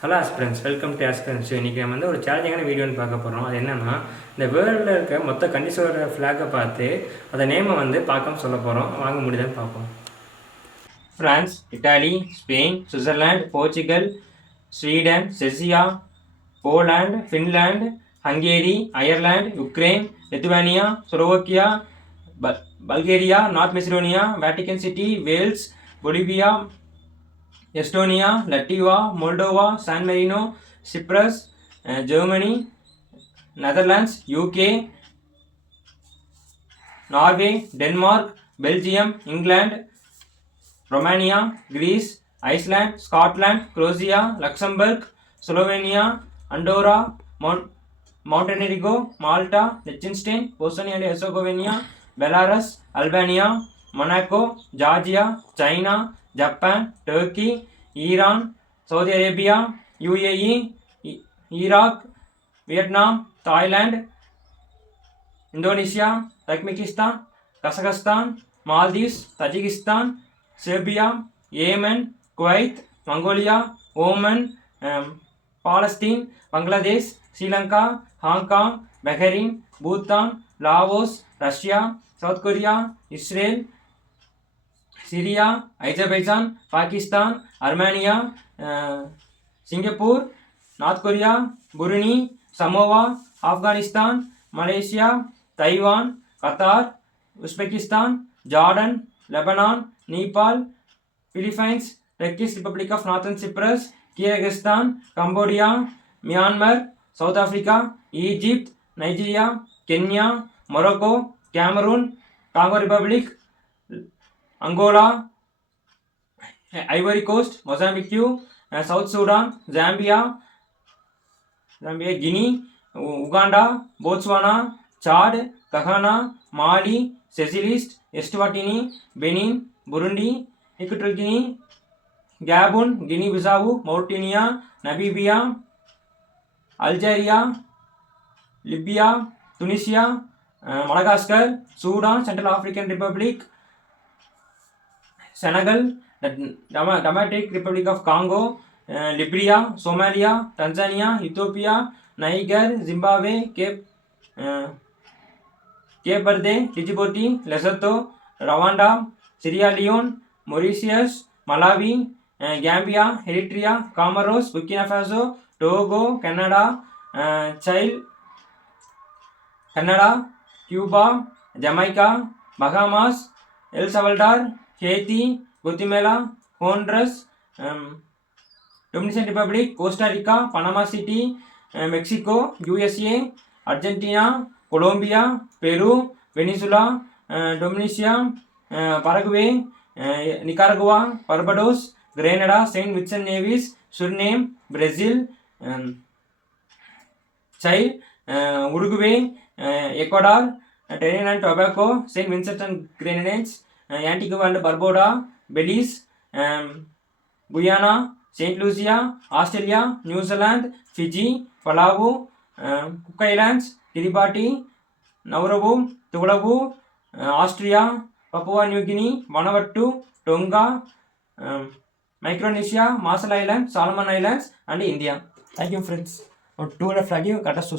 Hello aspirants, welcome to aspirants. இன்றைக்கி நம்ம வந்து ஒரு சேலஞ்சிங்கான வீடியோன்னு பார்க்க போகிறோம். அது என்னென்னா, இந்த வேர்ல்டில் இருக்க மொத்த கண்ட்ரிஸோட ஃப்ளாகை பார்த்து அதை நேமை வந்து பார்க்காம சொல்ல போகிறோம். வாங்க முடியுதான்னு பார்ப்போம். France, Italy, Spain, Switzerland, Portugal, Sweden, செர்சியா, Poland, Finland, Hungary, Ireland, Ukraine, Lithuania, Slovakia, Bulgaria, North Macedonia, Vatican City, Wales, Bolivia, Estonia, Latvia, Moldova, San Marino, Cyprus, Germany, Netherlands, UK, Norway, Denmark, Belgium, England, Romania, Greece, Iceland, Scotland, Croatia, Luxembourg, Slovenia, Andorra, Montenegro, Malta, லிechtenstein, Bosnia and Herzegovina, Belarus, Albania, Monaco, Georgia, China, Japan, Turkey, Iran, Saudi Arabia, UAE, Iraq, Vietnam, Thailand, Indonesia, Turkmenistan, Kazakhstan, Maldives, Tajikistan, Serbia, Yemen, Kuwait, Mongolia, Oman, Palestine, Bangladesh, Sri Lanka, Hong Kong, Bahrain, Bhutan, Laos, Russia, South Korea, Israel, Syria, Azerbaijan, Pakistan, Armenia, Singapore, North Korea, Brunei, Samoa, Afghanistan, Malaysia, Taiwan, Qatar, Uzbekistan, Jordan, Lebanon, Nepal, Philippines, Turkish Republic of Northern Cyprus, Kyrgyzstan, Cambodia, Myanmar, South Africa, Egypt, Nigeria, Kenya, Morocco, Cameroon, Congo Republic, Angola, Ivory Coast, Mozambique, South Sudan, Zambia, Guinea, Uganda, Botswana, Chad, Ghana, Mali, Seychelles, Eswatini, Benin, Burundi, இக்குவட்டோரியல் Guinea, Gabon, Guinea Bissau, Mauritania, Namibia, Algeria, Libya, Tunisia, Madagascar, Sudan, Central African Republic, Senegal, Democratic Republic of Congo, Liberia, Somalia, Tanzania, Ethiopia, Niger, Zimbabwe, Cape Verde, Djibouti, Lesotho, Rwanda, Sierra Leone, Mauritius, Malawi, Gambia, Eritrea, Comoros, Burkina Faso, Togo, Canada, Cuba, Jamaica, Bahamas, El Salvador, Haiti, Guatemala, Honduras, Dominican Republic, Costa Rica, Panama City, Mexico, USA, Argentina, Colombia, Peru, Venezuela, Dominica, Paraguay, Nicaragua, Barbados, Grenada, Saint Vincent Nevis, Suriname, Brazil, சைல், Uruguay, Ecuador, Trinidad and Tobago, Saint Vincent and Grenadines, Antigua and Barbuda, Belize, Guyana, Saint Lucia, Australia, New Zealand, Fiji, Palau, Cook Islands, Kiribati, Nauru, Tuvalu, Austria, Papua New Guinea, Vanuatu, Tonga, Micronesia, Marshall Islands, Solomon Islands, and India. Thank you, friends. ஒரு 2 flag cut us to